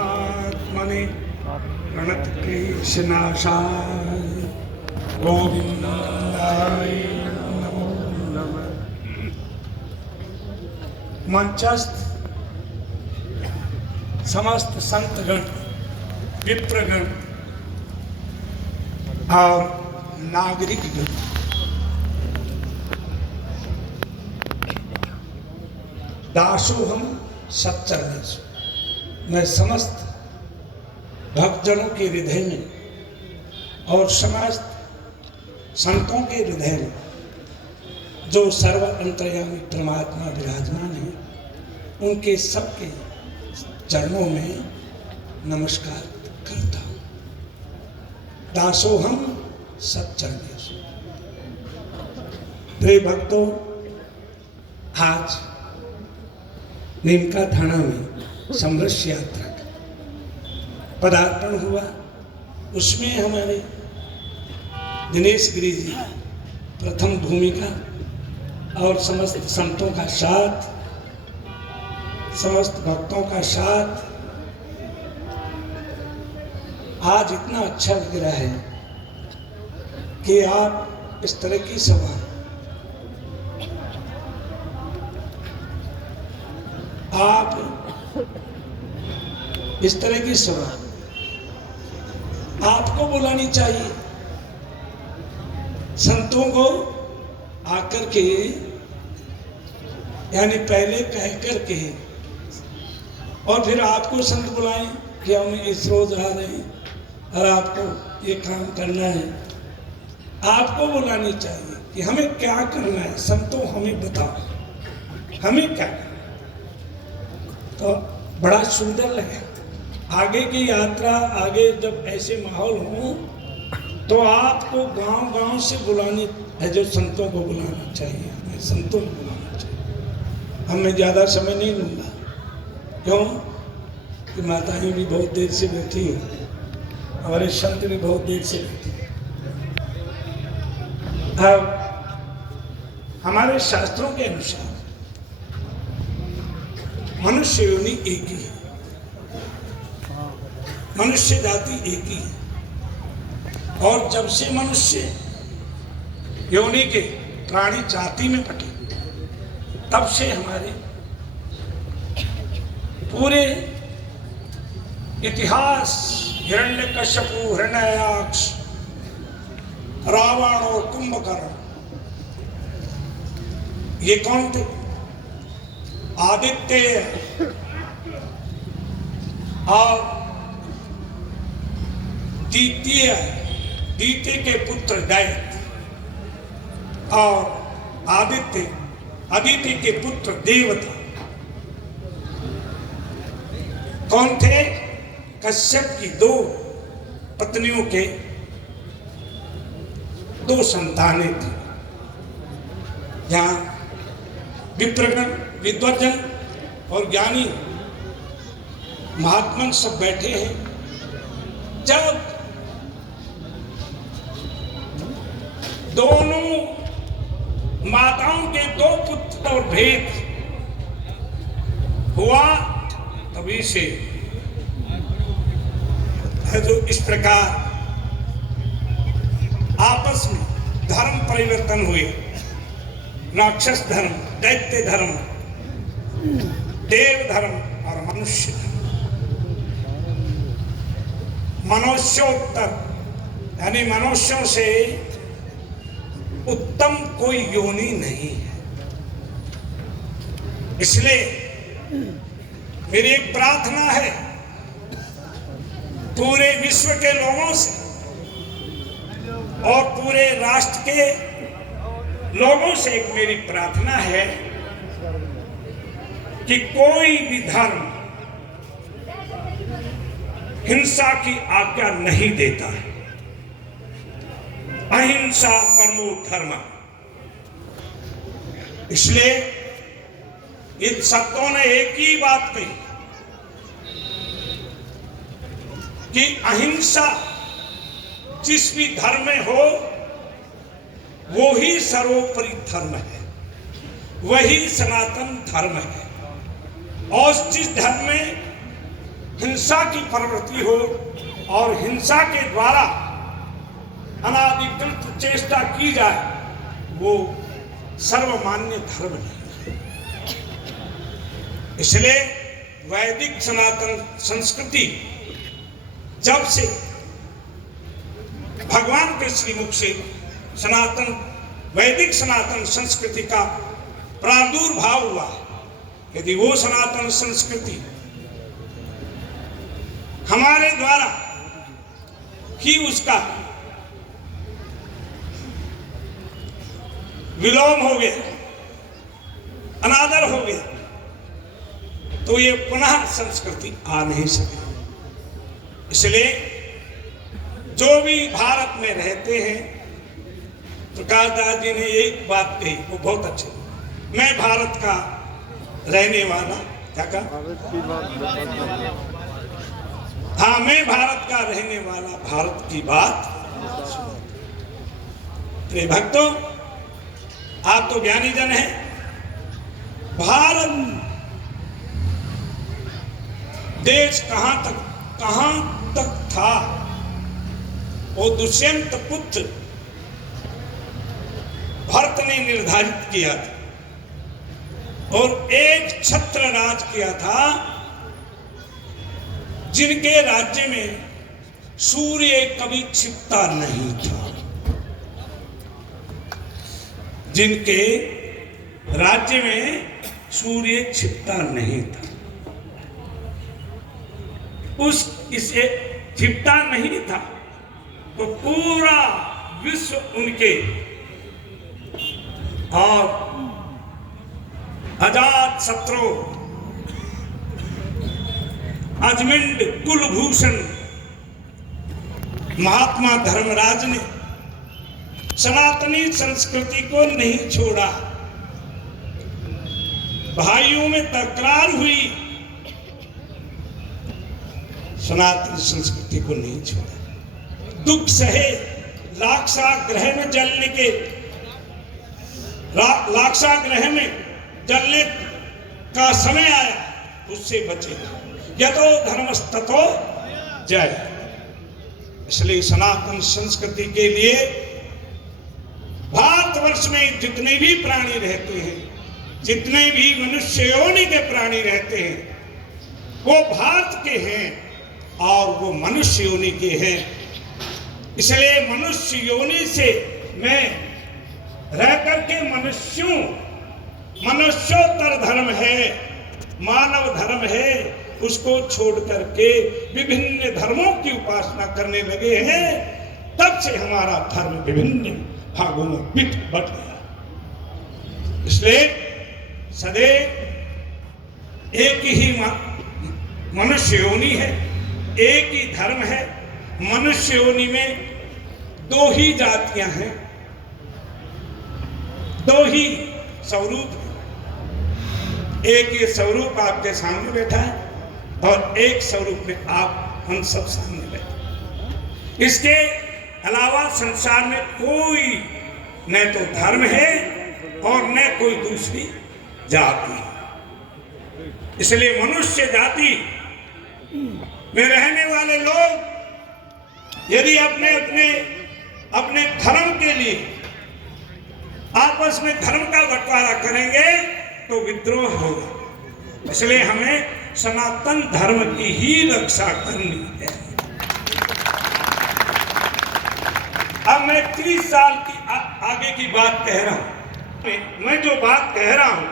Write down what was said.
आत्मने प्रणत क्लेशनाशाय गोविंदाय नमो नमः। मंचस्थ समस्त संतगण, विप्रगण और नागरिकगण, दासोहम सच्चरणेषु, मैं समस्त भक्तजनों के हृदय में और समस्त संतों के हृदय में जो सर्व अंतर्यामी परमात्मा विराजमान है, उनके सबके चरणों में नमस्कार करता हूँ। दासोहम सच्चरणेषु। प्रिय भक्तों, आज नीमका थाना में समरस यात्रा का पदार्पण हुआ। उसमें हमारे दिनेश गिरी जी प्रथम भूमिका और समस्त संतों का साथ, समस्त भक्तों का साथ। आज इतना अच्छा लग रहा है कि आप इस तरह की सभा, आप इस तरह की सभा आपको बुलानी चाहिए। संतों को आकर के, यानी पहले कह कर के और फिर आपको संत बुलाएं कि हम इस रोज आ रहे हैं और आपको ये काम करना है। आपको बुलानी चाहिए कि हमें क्या करना है। संतों हमें बताओ, हमें क्या करना है। तो बड़ा सुंदर लगे। आगे की यात्रा, आगे जब ऐसे माहौल हो तो आपको गांव-गांव से बुलाने है, जो संतों को बुलाना चाहिए, संतों को बुलाना चाहिए। हम मैं ज़्यादा समय नहीं लूँगा, क्यों कि माताएं भी बहुत देर से बैठी हैं, हमारे संत भी बहुत देर से बैठे हैं। अब हमारे शास्त्रों के अनुसार मनुष्य योनि एक ही है, मनुष्य जाति एक ही है। और जब से मनुष्य योनि के प्राणी जाति में पटे, तब से हमारे पूरे इतिहास, हिरण्यकश्यपु, हिरण्याक्ष, रावण और कुंभकर्ण, ये कौन थे? आदित्य और द्वितीय के पुत्र दैत्य और आदित्य के पुत्र देवता कौन थे? कश्यप की दो पत्नियों के दो संतानें थी। जहां विप्रगण, विद्वजन और ज्ञानी महात्मा सब बैठे हैं। जब दोनों माताओं के दो पुत्र और भेद हुआ, तभी से जो इस प्रकार आपस में धर्म परिवर्तन हुए। राक्षस धर्म, दैत्य धर्म, देव धर्म और मनुष्य धर्म। मनुष्योत्तर यानी मनुष्यों से उत्तम कोई योनि नहीं है। इसलिए मेरी एक प्रार्थना है पूरे विश्व के लोगों से और पूरे राष्ट्र के लोगों से। एक मेरी प्रार्थना है कि कोई भी धर्म हिंसा की आज्ञा नहीं देता है। अहिंसा परमो धर्म। इसलिए इन संतों ने एक ही बात कही कि अहिंसा जिस भी धर्म में हो, वो ही सर्वोपरि धर्म है, वही सनातन धर्म है। और जिस धर्म में हिंसा की प्रवृत्ति हो और हिंसा के द्वारा अनादिकृत चेष्टा की जाए, वो सर्वमान्य धर्म नहीं। इसलिए वैदिक सनातन संस्कृति जब से भगवान के श्रीमुख से वैदिक सनातन संस्कृति का प्रादुर्भाव हुआ, यदि वो सनातन संस्कृति हमारे द्वारा ही उसका विलोम हो गया, अनादर हो गया, तो ये पुनः संस्कृति आ नहीं सके। इसलिए जो भी भारत में रहते हैं, प्रकाश दास जी ने एक बात कही, वो बहुत अच्छी। मैं भारत का रहने वाला, क्या कहा? हाँ, मैं भारत का रहने वाला, भारत की बात। प्रिय भक्तों, आप तो ज्ञानी जन हैं। भारत देश कहां तक था, वो दुष्यंत पुत्र भरत ने निर्धारित किया था और एक छत्र राज किया था, जिनके राज्य में सूर्य कभी छिपता नहीं था, जिनके राज्य में सूर्य छिपता नहीं था। इसे छिपता नहीं था तो पूरा विश्व उनके और अजात शत्रु अजमिंद कुलभूषण महात्मा धर्मराज ने सनातनी संस्कृति को नहीं छोड़ा। भाइयों में तकरार हुई, सनातन संस्कृति को नहीं छोड़ा। दुख सहे, लाक्षागृह में जलने के लाक्षागृह में जलने का समय आया, उससे बचे। यतो धर्मस्ततो जय। इसलिए सनातन संस्कृति के लिए भारतवर्ष में जितने भी प्राणी रहते हैं, जितने भी मनुष्य योनि के प्राणी रहते हैं, वो भारत के हैं और वो मनुष्य योनि के हैं। इसलिए मनुष्य योनि से मैं रह करके मनुष्योत्तर धर्म है, मानव धर्म है, उसको छोड़ करके विभिन्न धर्मों की उपासना करने लगे हैं। तब से हमारा धर्म विभिन्न भागों में बट गया। इसलिए सदैव एक ही मनुष्य योनि है, एक ही धर्म है। मनुष्य योनि में दो ही जातियां हैं, दो ही स्वरूप है। एक ये स्वरूप आपके सामने बैठा है और एक स्वरूप में आप हम सब सामने बैठे। इसके अलावा संसार में कोई न तो धर्म है और न कोई दूसरी जाति। इसलिए मनुष्य जाति में रहने वाले लोग यदि अपने धर्म के लिए आपस में धर्म का बंटवारा करेंगे तो विद्रोह होगा। इसलिए हमें सनातन धर्म की ही रक्षा करनी है। अब मैं 30 साल की आगे की बात कह रहा हूं। मैं जो बात कह रहा हूं